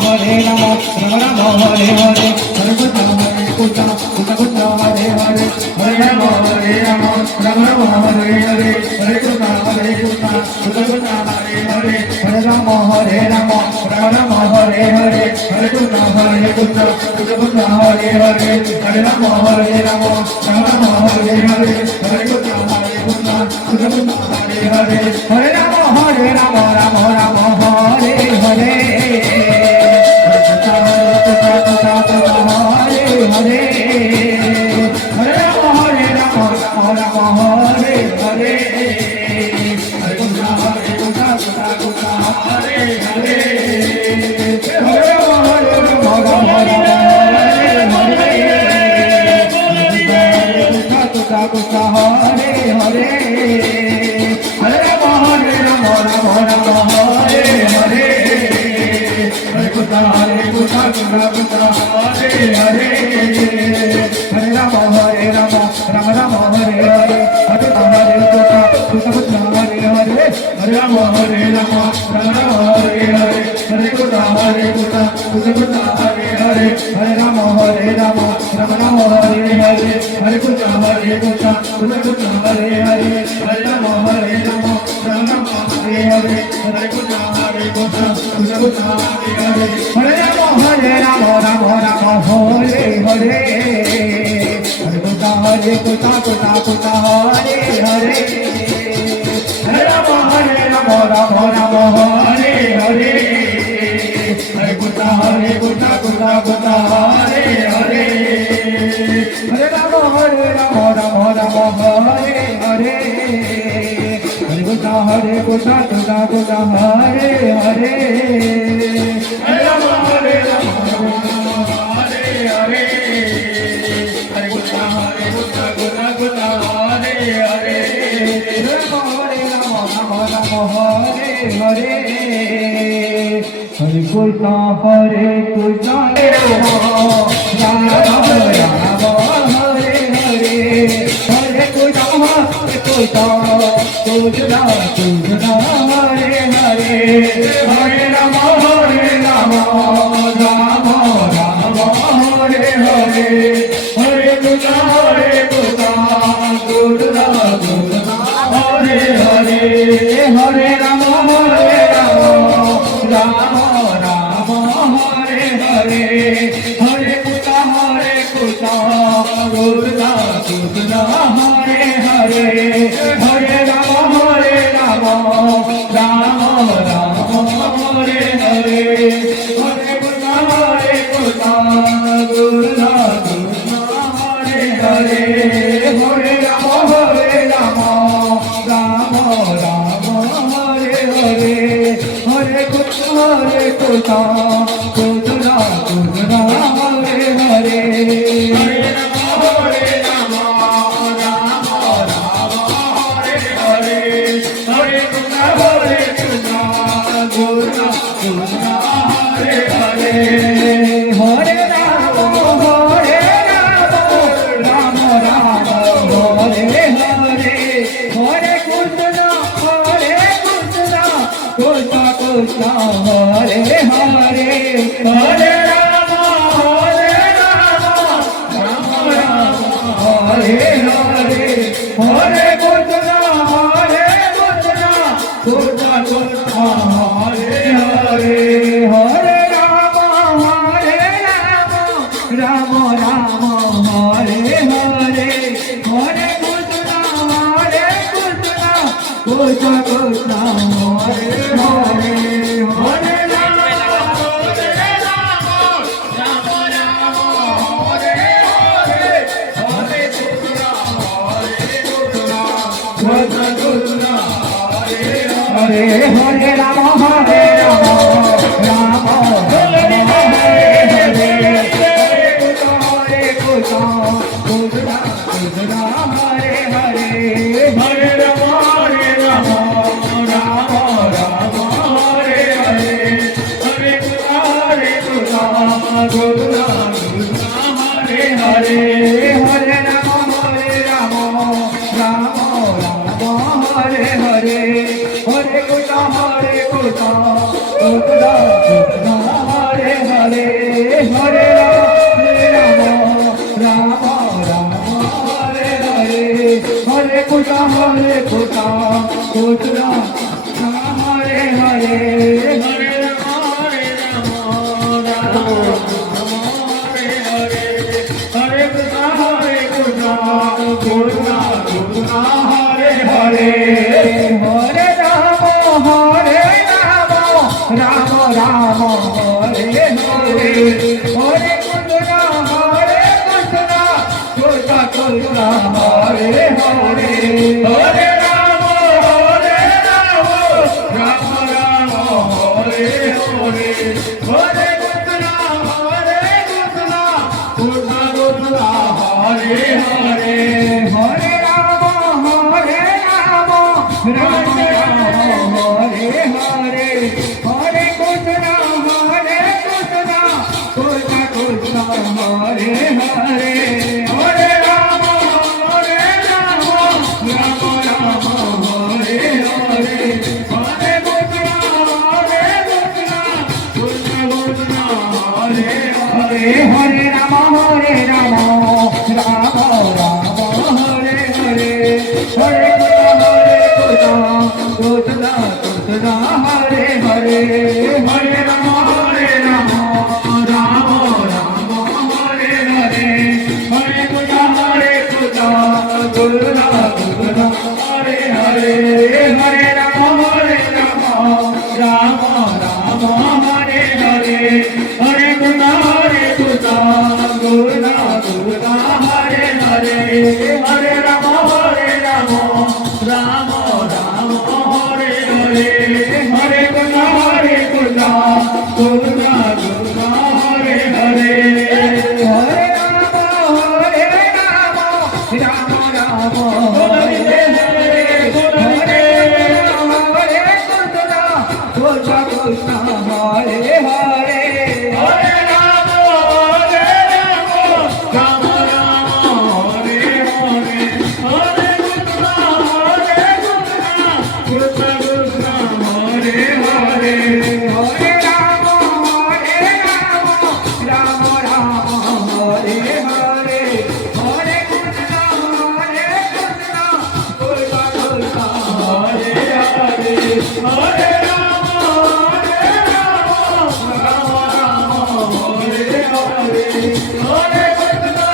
Hare Rama, Rama Rama Hare Hare, Hare Krishna Hare Krishna, Krishna Krishna Hare Hare, Hare Rama Hare Rama, Rama Rama Hare Hare, Hare Krishna Hare Krishna, Krishna Krishna Hare Hare, Hare Rama Hare Rama, Rama Rama Hare Hare, Hare Krishna Hare Krishna, Krishna Krishna Hare Hare, Hare Rama Hare Rama, Rama Rama Hare Hare, Hare Krishna Hare Krishna, Krishna Krishna Hare Hare, Hare Rama Hare Rama, Rama Rama Hare Hare. Hare Krishna Hare Krishna Krishna Hare Hare Hare Rama Rama Hare Hare Hare Krishna Krishna Hare Hare Hare Rama Rama Rama Hare Hare Hare Krishna Krishna Krishna Hare Hare Hare Rama Rama Rama Hare Hare Hare Krishna Krishna Krishna Hare Hare Hare Rama Rama Rama Hare Hare Hare Krishna Krishna Krishna Hare Hare Hare Rama Rama Rama Hare Hare Hare Krishna Krishna Krishna Hare Hare Hare Rama Rama Hare Hare Hare Krishna Krishna Krishna Hare Hare Hare Rama Rama Rama Rama Hare Hare Hare Krishna Krishna Krishna Hare Hare Hare Rama Rama Rama Rama Hare Hare Hare Krishna Krishna Krishna Krishna Hare Hare Hare Rama Rama Rama Rama Hare Hare Hare Krishna Krishna Krishna Krishna Hare Hare Hare Rama Rama Rama Hare Hare Hare Rama Krishna Krishna Hare Hare Hare Rama Rama Rama Hare Hare Hare Krishna Krishna Krishna Hare Hare Hare Rama Rama Rama Hare Hare Hare Krishna Krishna Krishna Hare Hare Hare Rama Rama Rama Hare Hare Hare Krishna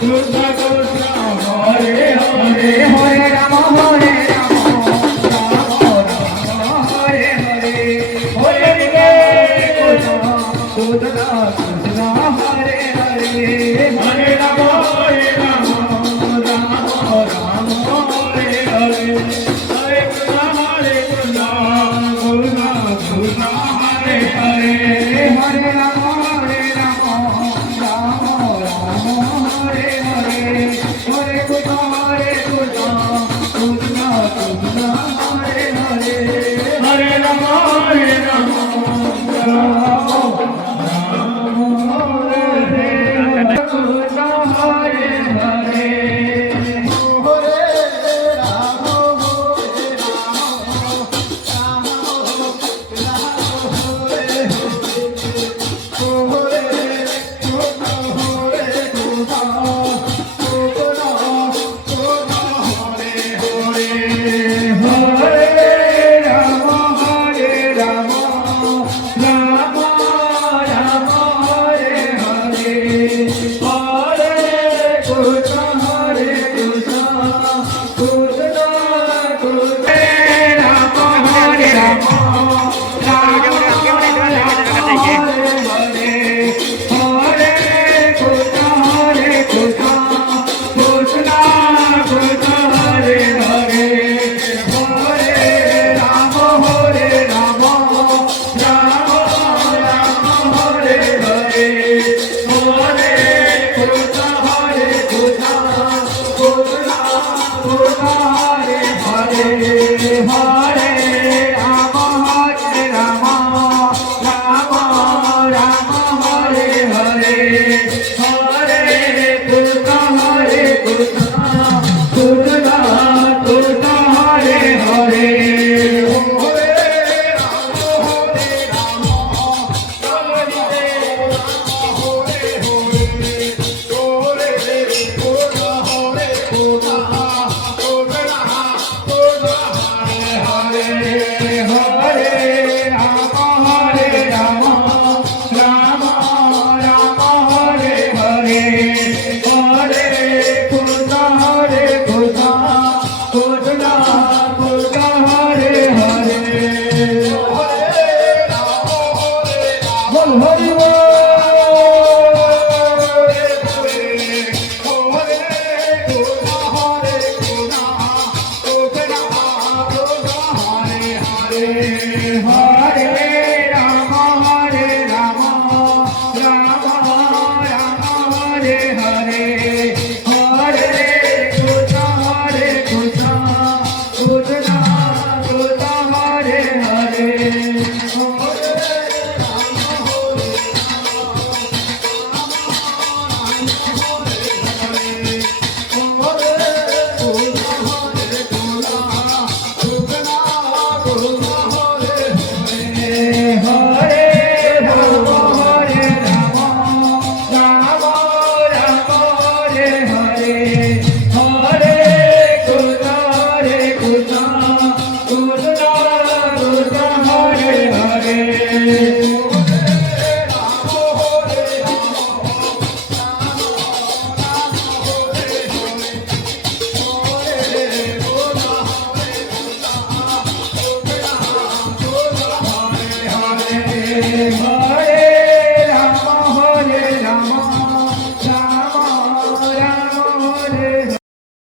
Krishna Krishna Hare Hare Hare Rama Hare Hare Hare Hare Krishna Krishna Krishna Hare Hare Hare Rama Rama Rama Hare Hare Hare Krishna Krishna Krishna Krishna Hare Hare Hare Rama Rama Rama Rama Hare Hare Hare Krishna Krishna Hare